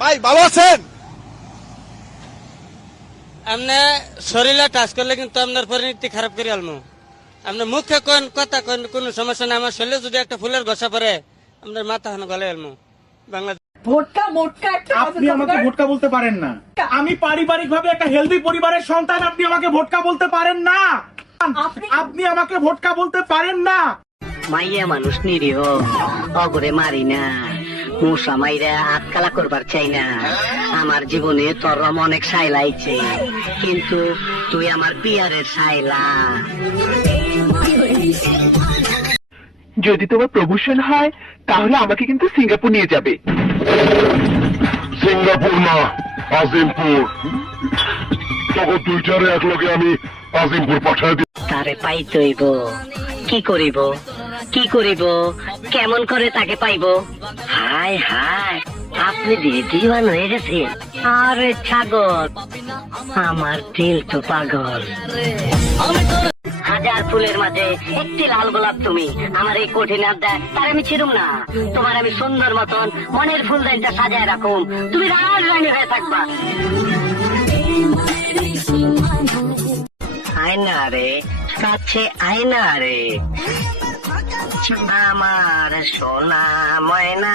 ভাই ভালো আছেন? আপনি শরীরে টাচ করলে কিন্তু আপনার পরিণতি খারাপ করে আলমু। আপনার মুখে কোন কথা কোন কোনো সমস্যা নাই আমার শরীরে যদি একটা ফুলের ঘষা পড়ে আপনার মাথা হানো গলে আলমু। বাংলাদেশ ভোটকা মোটকা আপনি আমাকে ভোটকা বলতে পারেন না। আমি পারিবারিক ভাবে একটা হেলদি পরিবারের সন্তান আপনি আমাকে ভোটকা বলতে পারেন না। আপনি- আপনি আমাকে ভোটকা বলতে পারেন না। মাইয়া মানুষ নিরীহ অগরে মারি না। মশা মাইরা আটকালা করবার চাই না। আমার জীবনে তোর রম অনেক সাইলাইছে কিন্তু তুই আমার বিয়ারের সাইলা যদি তোমার প্রমোশন হয় তাহলে আমাকে কিন্তু সিঙ্গাপুর নিয়ে যাবে। সিঙ্গাপুর না আজিমপুর। তখন টুইটারে একলগে আমি আজিমপুর পাঠায় দিই তারে পাইতইব। কি করিব? কি করিব? কেমন করে তাকে পাইব? হায় হায়, আপনি দিদিওয়ান হয়ে গেছেন। আরে ছাগল, আমার দিল তো পাগল। হাজার ফুলের মাঝে একটি লাল গোলাপ তুমি, আমার এই কঠিন তার আমি না। তোমার আমি সুন্দর মতন মনের ফুল দাইটা সাজায় রাখুম তুমি রাজ রানী হয়ে থাকবা। আয়না রে, কাছে আয়না রে। আমার সোনা ময়না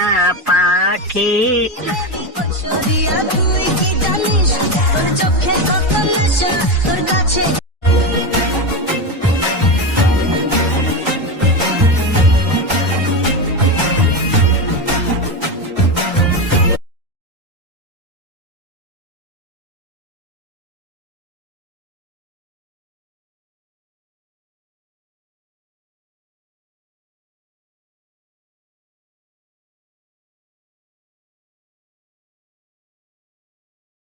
পাখি তুই কি